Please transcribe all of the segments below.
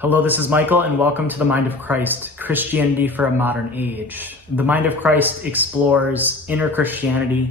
Hello, this is Michael, and welcome to the Mind of Christ, Christianity for a Modern Age. The Mind of Christ explores inner Christianity,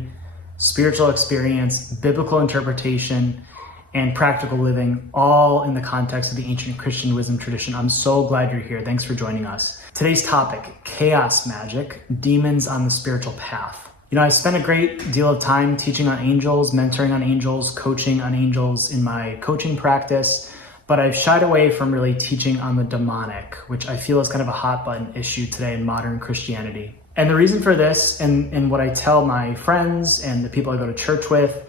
spiritual experience, biblical interpretation, and practical living, all in the context of the ancient Christian wisdom tradition. I'm so glad you're here. Thanks for joining us. Today's topic, chaos magic, demons on the spiritual path. I spent a great deal of time teaching on angels, mentoring on angels, coaching on angels in my coaching practice, but I've shied away from really teaching on the demonic, which I feel is kind of a hot button issue today in modern Christianity. And the reason for this, and what I tell my friends and the people I go to church with,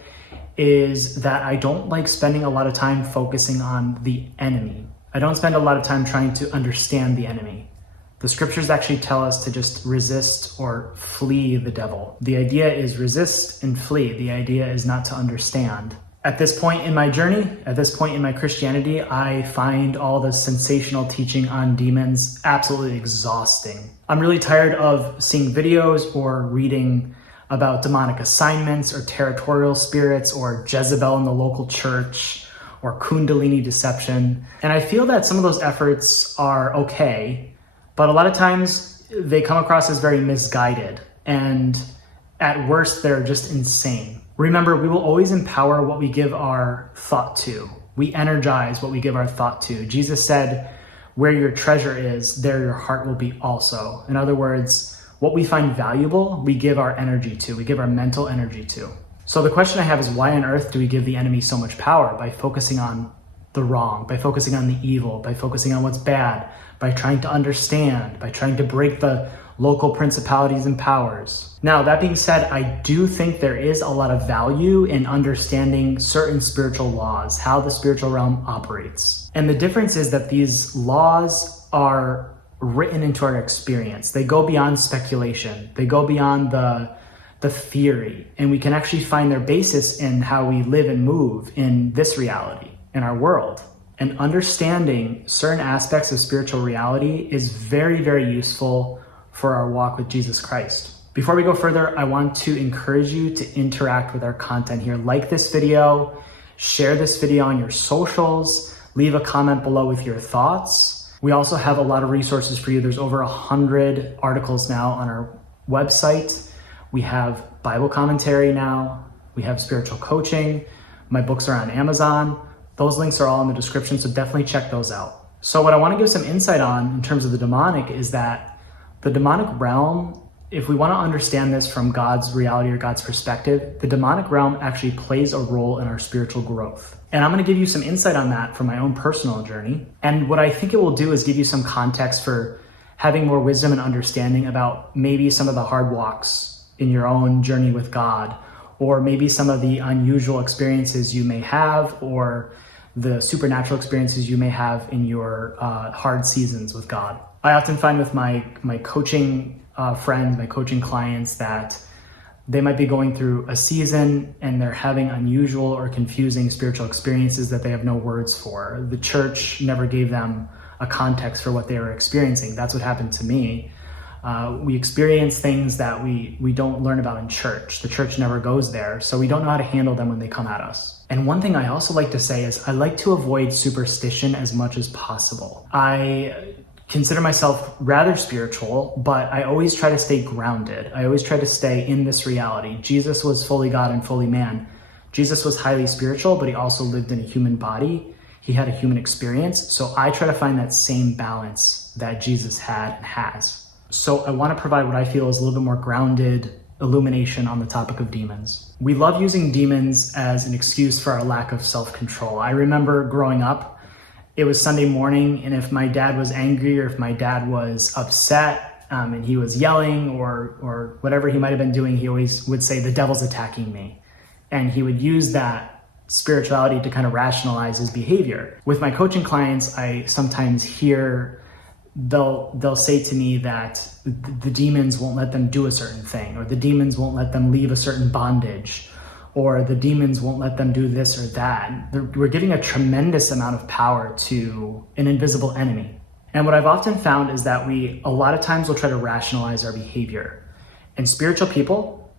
is that I don't like spending a lot of time focusing on the enemy. I don't spend a lot of time trying to understand the enemy. The scriptures actually tell us to just resist or flee the devil. The idea is resist and flee. The idea is not to understand. At this point in my journey, at this point in my Christianity, I find all the sensational teaching on demons absolutely exhausting. I'm really tired of seeing videos or reading about demonic assignments or territorial spirits or Jezebel in the local church or Kundalini deception. And I feel that some of those efforts are okay, but a lot of times they come across as very misguided, and at worst, they're just insane. Remember, we will always empower what we give our thought to. We energize what we give our thought to. Jesus said, where your treasure is, there your heart will be also. In other words, what we find valuable, we give our energy to. We give our mental energy to. So the question I have is, why on earth do we give the enemy so much power? By focusing on the wrong, by focusing on the evil, by focusing on what's bad, by trying to understand, by trying to break the local principalities and powers. Now, that being said, I do think there is a lot of value in understanding certain spiritual laws, how the spiritual realm operates. And the difference is that these laws are written into our experience. They go beyond speculation. They go beyond the theory. And we can actually find their basis in how we live and move in this reality, in our world. And understanding certain aspects of spiritual reality is very, very useful for our walk with Jesus Christ. Before we go further, I want to encourage you to interact with our content here. Like this video, share this video on your socials, leave a comment below with your thoughts. We also have a lot of resources for you. There's over 100 articles now on our website. We have Bible commentary now. We have spiritual coaching. My books are on Amazon. Those links are all in the description, so definitely check those out. So what I want to give some insight on in terms of the demonic is that the demonic realm, if we want to understand this from God's reality or God's perspective, the demonic realm actually plays a role in our spiritual growth. And I'm going to give you some insight on that from my own personal journey. And what I think it will do is give you some context for having more wisdom and understanding about maybe some of the hard walks in your own journey with God, or maybe some of the unusual experiences you may have, or the supernatural experiences you may have in your hard seasons with God. I often find with my coaching friends, my coaching clients, that they might be going through a season and they're having unusual or confusing spiritual experiences that they have no words for. The church never gave them a context for what they were experiencing. That's what happened to me. We experience things that we don't learn about in church. The church never goes there, so we don't know how to handle them when they come at us. And one thing I also like to say is I like to avoid superstition as much as possible. I consider myself rather spiritual, but I always try to stay grounded. I always try to stay in this reality. Jesus was fully God and fully man. Jesus was highly spiritual, but he also lived in a human body. He had a human experience. So I try to find that same balance that Jesus had and has. So I want to provide what I feel is a little bit more grounded illumination on the topic of demons. We love using demons as an excuse for our lack of self-control. I remember growing up, it was Sunday morning, and if my dad was angry or if my dad was upset and he was yelling or whatever he might have been doing, he always would say, the devil's attacking me. And he would use that spirituality to kind of rationalize his behavior. With my coaching clients, I sometimes hear they'll say to me that the demons won't let them do a certain thing, or the demons won't let them leave a certain bondage, or the demons won't let them do this or that. We're giving a tremendous amount of power to an invisible enemy. And what I've often found is that we, a lot of times, will try to rationalize our behavior. And spiritual people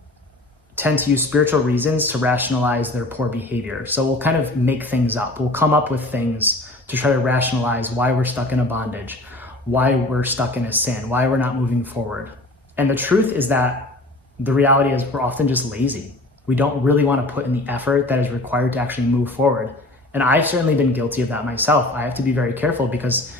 tend to use spiritual reasons to rationalize their poor behavior. So we'll kind of make things up. We'll come up with things to try to rationalize why we're stuck in a bondage, why we're stuck in a sin, why we're not moving forward. And the truth is that the reality is we're often just lazy. We don't really want to put in the effort that is required to actually move forward. And I've certainly been guilty of that myself. I have to be very careful because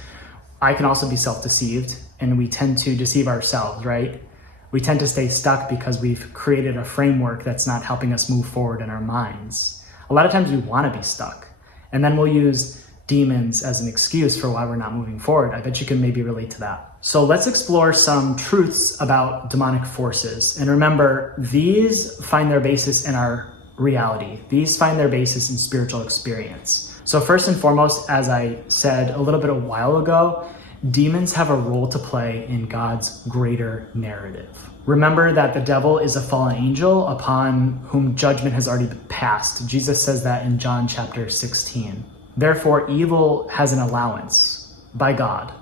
I can also be self-deceived, and we tend to deceive ourselves, right? We tend to stay stuck because we've created a framework that's not helping us move forward in our minds. A lot of times we want to be stuck, and then we'll use demons as an excuse for why we're not moving forward. I bet you can maybe relate to that. So let's explore some truths about demonic forces. And remember, these find their basis in our reality. These find their basis in spiritual experience. So first and foremost, as I said a little bit a while ago, demons have a role to play in God's greater narrative. Remember that the devil is a fallen angel upon whom judgment has already been passed. Jesus says that in John chapter 16. Therefore, evil has an allowance by God.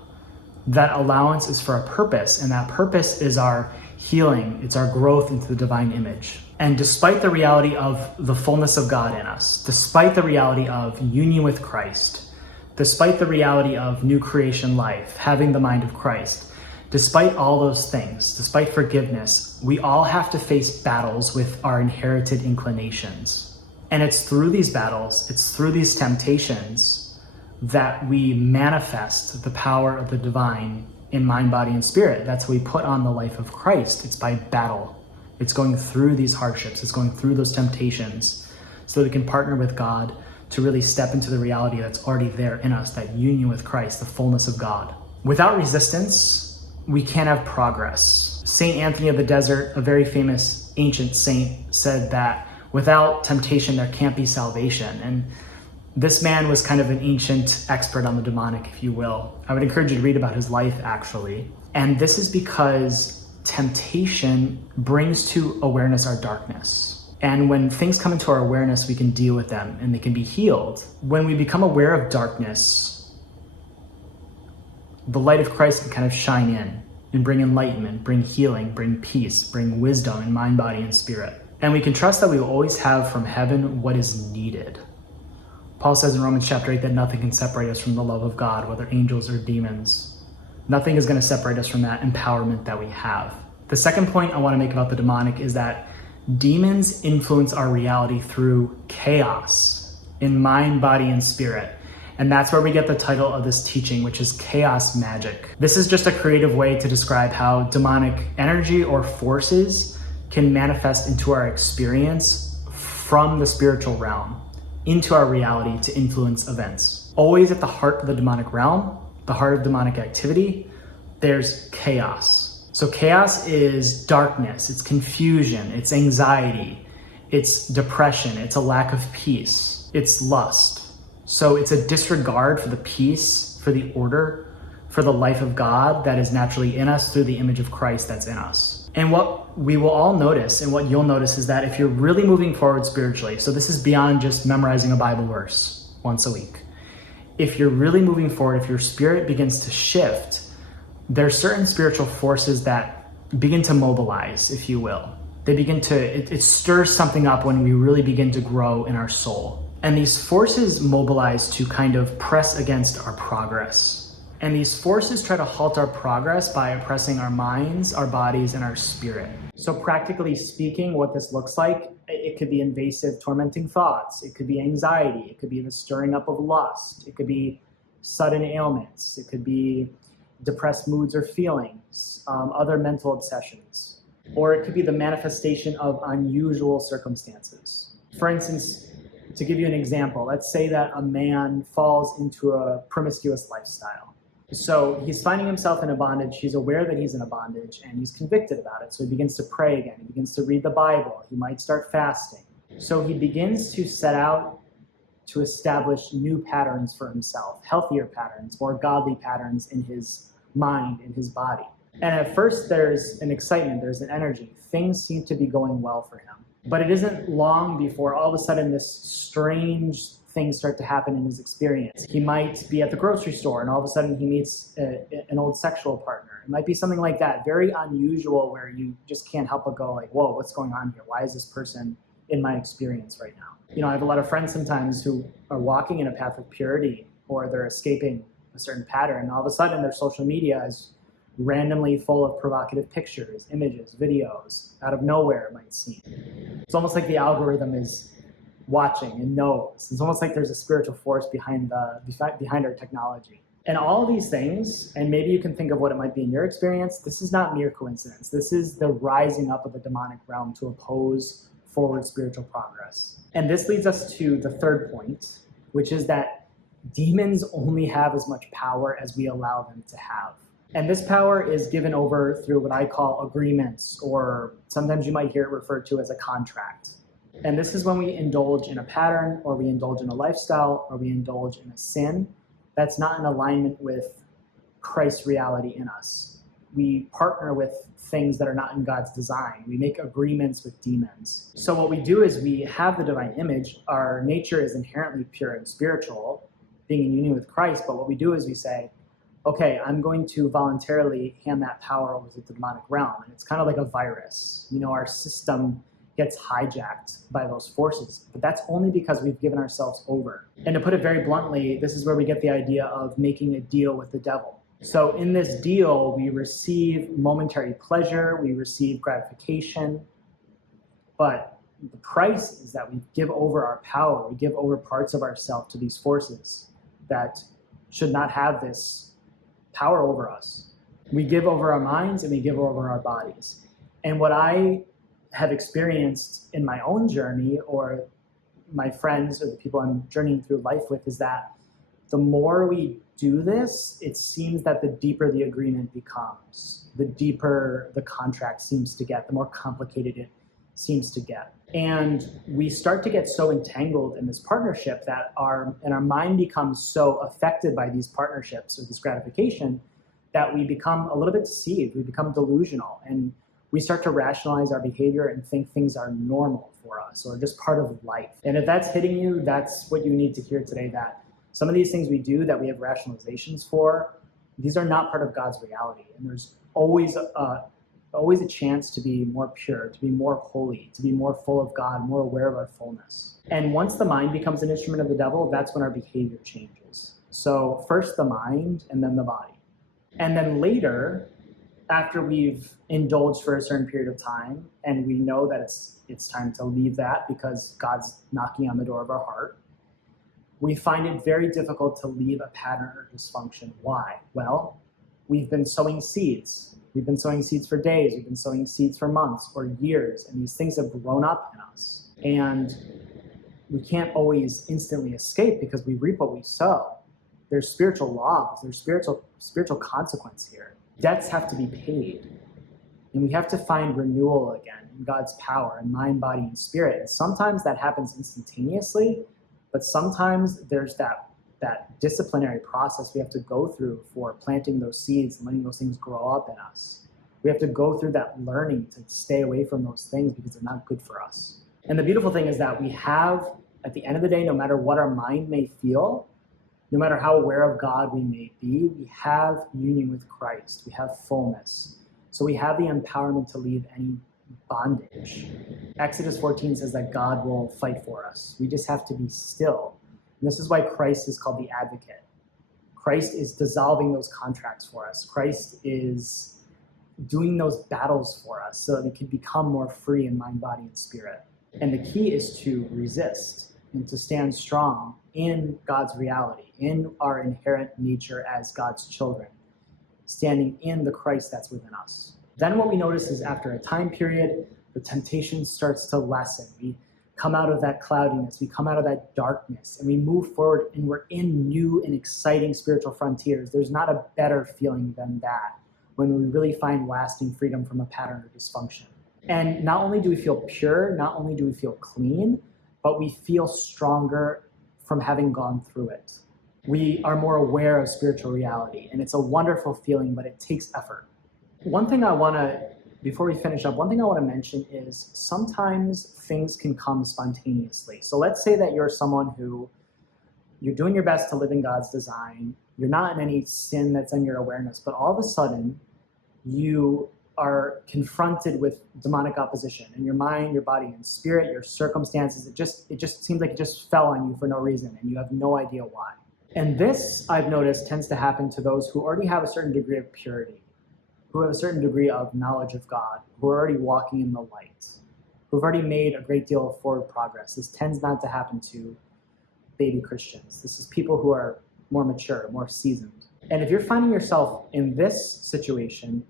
That allowance is for a purpose, and that purpose is our healing. It's our growth into the divine image. And despite the reality of the fullness of God in us, despite the reality of union with Christ, despite the reality of new creation life, having the mind of Christ, despite all those things, despite forgiveness, we all have to face battles with our inherited inclinations. And it's through these battles, it's through these temptations that we manifest the power of the divine in mind, body, and spirit. That's how we put on the life of Christ. It's by battle. It's going through these hardships. It's going through those temptations so that we can partner with God to really step into the reality that's already there in us, that union with Christ, the fullness of God. Without resistance, we can't have progress. Saint Anthony of the Desert, a very famous ancient saint, said that without temptation, there can't be salvation. And this man was kind of an ancient expert on the demonic, if you will. I would encourage you to read about his life, actually. And this is because temptation brings to awareness our darkness. And when things come into our awareness, we can deal with them and they can be healed. When we become aware of darkness, the light of Christ can kind of shine in and bring enlightenment, bring healing, bring peace, bring wisdom in mind, body, and spirit. And we can trust that we will always have from heaven what is needed. Paul says in Romans chapter 8 that nothing can separate us from the love of God, whether angels or demons. Nothing is going to separate us from that empowerment that we have. The second point I want to make about the demonic is that demons influence our reality through chaos in mind, body, and spirit. And that's where we get the title of this teaching, which is chaos magic. This is just a creative way to describe how demonic energy or forces can manifest into our experience from the spiritual realm into our reality to influence events. Always at the heart of the demonic realm, the heart of demonic activity, there's chaos. So chaos is darkness, it's confusion, it's anxiety, it's depression, it's a lack of peace, it's lust. So it's a disregard for the peace, for the order, for the life of God that is naturally in us through the image of Christ that's in us. And what we will all notice, and what you'll notice, is that if you're really moving forward spiritually, so this is beyond just memorizing a Bible verse once a week. If you're really moving forward, if your spirit begins to shift, there are certain spiritual forces that begin to mobilize, if you will. They begin to, it stirs something up when we really begin to grow in our soul. And these forces mobilize to kind of press against our progress. And these forces try to halt our progress by oppressing our minds, our bodies, and our spirit. So practically speaking, what this looks like, it could be invasive, tormenting thoughts. It could be anxiety. It could be the stirring up of lust. It could be sudden ailments. It could be depressed moods or feelings, other mental obsessions. Or it could be the manifestation of unusual circumstances. For instance, to give you an example, let's say that a man falls into a promiscuous lifestyle. So he's finding himself in a bondage. He's aware that he's in a bondage and he's convicted about it. So he begins to pray again. He begins to read the Bible. He might start fasting. So he begins to set out to establish new patterns for himself, healthier patterns, more godly patterns in his mind, in his body. And at first there's an excitement, there's an energy. Things seem to be going well for him. But it isn't long before all of a sudden this strange things start to happen in his experience. He might be at the grocery store and all of a sudden he meets an old sexual partner. It might be something like that, very unusual, where you just can't help but go like, whoa, what's going on here? Why is this person in my experience right now? You know, I have a lot of friends sometimes who are walking in a path of purity or they're escaping a certain pattern. And all of a sudden, their social media is randomly full of provocative pictures, images, videos, out of nowhere, it might seem. It's almost like the algorithm is watching and knows. It's almost like there's a spiritual force behind our technology. And all these things, and maybe you can think of what it might be in your experience, this is not mere coincidence. This is the rising up of the demonic realm to oppose forward spiritual progress. And this leads us to the third point, which is that demons only have as much power as we allow them to have. And this power is given over through what I call agreements, or sometimes you might hear it referred to as a contract. And this is when we indulge in a pattern, or we indulge in a lifestyle, or we indulge in a sin that's not in alignment with Christ's reality in us. We partner with things that are not in God's design. We make agreements with demons. So what we do is we have the divine image. Our nature is inherently pure and spiritual, being in union with Christ. But what we do is we say, okay, I'm going to voluntarily hand that power over to the demonic realm. And it's kind of like a virus. You know, our system gets hijacked by those forces, but that's only because we've given ourselves over. And to put it very bluntly, this is where we get the idea of making a deal with the devil. So in this deal, we receive momentary pleasure, we receive gratification, but the price is that we give over our power, we give over parts of ourselves to these forces that should not have this power over us. We give over our minds and we give over our bodies. And what I have experienced in my own journey, or my friends or the people I'm journeying through life with, is that the more we do this, it seems that the deeper the agreement becomes, the deeper the contract seems to get, the more complicated it seems to get. And we start to get so entangled in this partnership that our mind becomes so affected by these partnerships or this gratification that we become a little bit deceived, we become delusional, and we start to rationalize our behavior and think things are normal for us or just part of life. And if that's hitting you, that's what you need to hear today, that some of these things we do that we have rationalizations for, these are not part of God's reality. And there's always a chance to be more pure, to be more holy, to be more full of God, more aware of our fullness. And once the mind becomes an instrument of the devil, that's when our behavior changes. So first the mind and then the body. And then later, after we've indulged for a certain period of time and we know that it's time to leave that because God's knocking on the door of our heart, we find it very difficult to leave a pattern or dysfunction. Why? Well, we've been sowing seeds. We've been sowing seeds for days. We've been sowing seeds for months or years, and these things have grown up in us. And we can't always instantly escape because we reap what we sow. There's spiritual laws. There's spiritual consequence here. Debts have to be paid, and we have to find renewal again in God's power in mind, body, and spirit. And sometimes that happens instantaneously, but sometimes there's that disciplinary process we have to go through for planting those seeds and letting those things grow up in us. We have to go through that learning to stay away from those things because they're not good for us. And the beautiful thing is that we have, at the end of the day, no matter what our mind may feel, no matter how aware of God we may be, we have union with Christ. We have fullness. So we have the empowerment to leave any bondage. Exodus 14 says that God will fight for us. We just have to be still. And this is why Christ is called the advocate. Christ is dissolving those contracts for us. Christ is doing those battles for us so that we can become more free in mind, body, and spirit. And the key is to resist and to stand strong in God's reality, in our inherent nature as God's children, standing in the Christ that's within us. Then what we notice is after a time period, the temptation starts to lessen. We come out of that cloudiness, we come out of that darkness, and we move forward, and we're in new and exciting spiritual frontiers. There's not a better feeling than that when we really find lasting freedom from a pattern of dysfunction. And not only do we feel pure, not only do we feel clean, but we feel stronger from having gone through it. We are more aware of spiritual reality, and it's a wonderful feeling, but it takes effort. Before we finish up, one thing I want to mention is sometimes things can come spontaneously. So let's say that you're someone who, you're doing your best to live in God's design, you're not in any sin that's in your awareness, but all of a sudden you are confronted with demonic opposition in your mind, your body, and spirit, your circumstances. It just seems like it just fell on you for no reason, and you have no idea why. And this, I've noticed, tends to happen to those who already have a certain degree of purity, who have a certain degree of knowledge of God, who are already walking in the light, who've already made a great deal of forward progress. This tends not to happen to baby Christians. This is people who are more mature, more seasoned. And if you're finding yourself in this situation,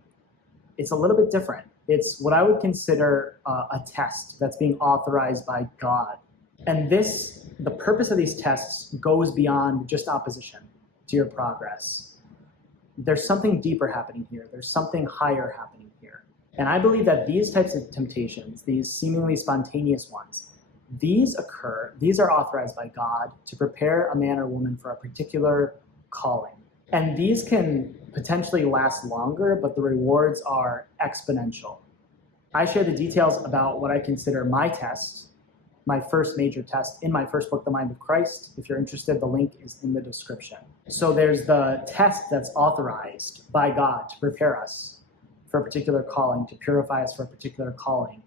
it's a little bit different. It's what I would consider a test that's being authorized by God. And the purpose of these tests goes beyond just opposition to your progress. There's something deeper happening here. There's something higher happening here. And I believe that these types of temptations, these seemingly spontaneous ones, these are authorized by God to prepare a man or woman for a particular calling. And these can potentially last longer, but the rewards are exponential. I share the details about what I consider my test, my first major test in my first book, The Mind of Christ. If you're interested, the link is in the description. So there's the test that's authorized by God to prepare us for a particular calling, to purify us for a particular calling,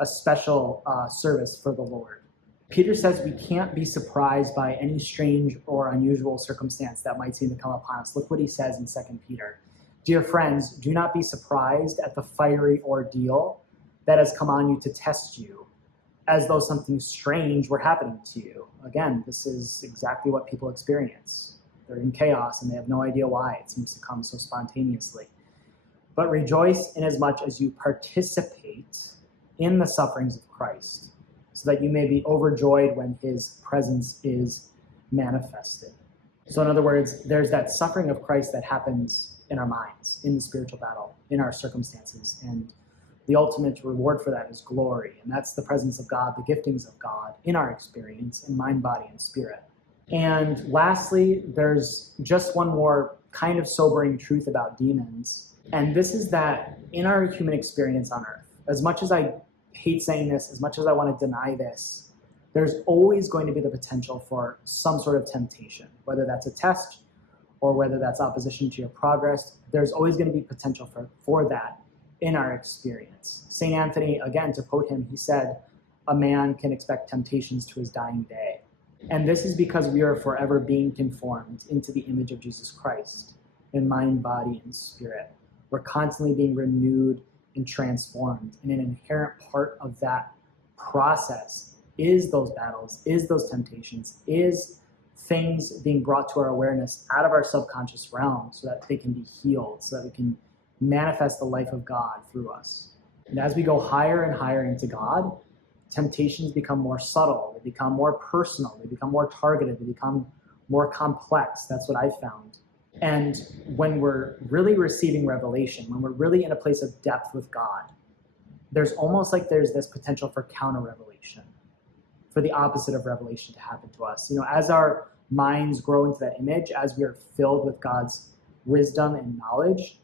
a special service for the Lord. Peter says we can't be surprised by any strange or unusual circumstance that might seem to come upon us. Look what he says in 2 Peter. Dear friends, do not be surprised at the fiery ordeal that has come on you to test you, as though something strange were happening to you. Again, this is exactly what people experience. They're in chaos and they have no idea why. It seems to come so spontaneously. But rejoice inasmuch as you participate in the sufferings of Christ, so that you may be overjoyed when his presence is manifested. So in other words, there's that suffering of Christ that happens in our minds, in the spiritual battle, in our circumstances. And the ultimate reward for that is glory. And that's the presence of God, the giftings of God in our experience, in mind, body, and spirit. And lastly, there's just one more kind of sobering truth about demons. And this is that in our human experience on earth, as much as I hate saying this, as much as I want to deny this, there's always going to be the potential for some sort of temptation, whether that's a test or whether that's opposition to your progress. There's always going to be potential for that in our experience. St. Anthony, again, to quote him, he said, a man can expect temptations to his dying day. And this is because we are forever being conformed into the image of Jesus Christ in mind, body, and spirit. We're constantly being renewed and transformed. And an inherent part of that process is those battles, is those temptations, is things being brought to our awareness out of our subconscious realm so that they can be healed, so that we can manifest the life of God through us. And as we go higher and higher into God, temptations become more subtle, they become more personal, they become more targeted, they become more complex. That's what I've found. And when we're really receiving revelation, when we're really in a place of depth with God, there's almost like there's this potential for counter-revelation, for the opposite of revelation to happen to us. As our minds grow into that image, as we are filled with God's wisdom and knowledge,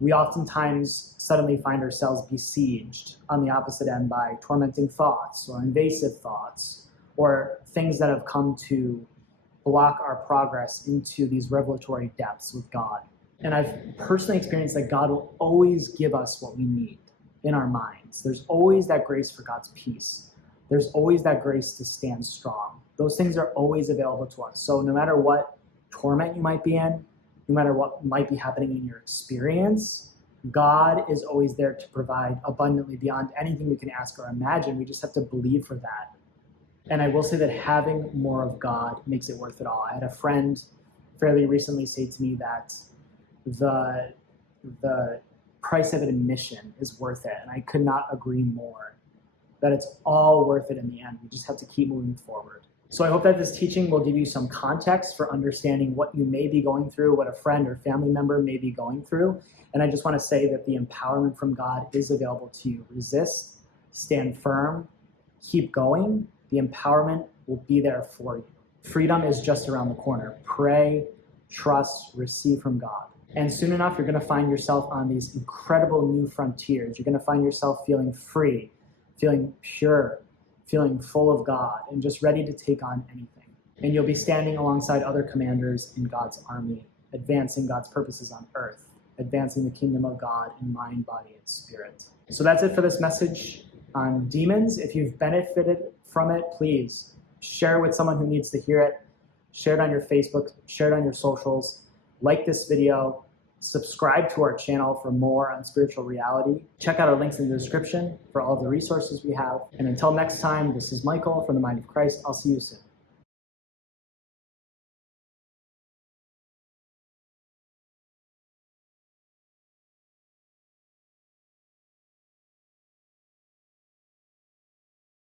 we oftentimes suddenly find ourselves besieged on the opposite end by tormenting thoughts or invasive thoughts or things that have come to block our progress into these revelatory depths with God. And I've personally experienced that God will always give us what we need in our minds. There's always that grace for God's peace. There's always that grace to stand strong. Those things are always available to us. So no matter what torment you might be in, no matter what might be happening in your experience, God is always there to provide abundantly beyond anything we can ask or imagine. We just have to believe for that. And I will say that having more of God makes it worth it all. I had a friend fairly recently say to me that the price of admission is worth it. And I could not agree more, that it's all worth it in the end. We just have to keep moving forward. So I hope that this teaching will give you some context for understanding what you may be going through, what a friend or family member may be going through. And I just want to say that the empowerment from God is available to you. Resist, stand firm, keep going. The empowerment will be there for you. Freedom is just around the corner. Pray, trust, receive from God. And soon enough, you're going to find yourself on these incredible new frontiers. You're going to find yourself feeling free, feeling pure, feeling full of God, and just ready to take on anything. And you'll be standing alongside other commanders in God's army, advancing God's purposes on earth, advancing the kingdom of God in mind, body, and spirit. So that's it for this message on demons. If you've benefited from it, please share with someone who needs to hear it. share it on your Facebook, share it on your socials, like this video, subscribe to our channel for more on spiritual reality. Check out our links in the description for all of the resources we have. And until next time, this is Michael from the Mind of Christ. I'll see you soon.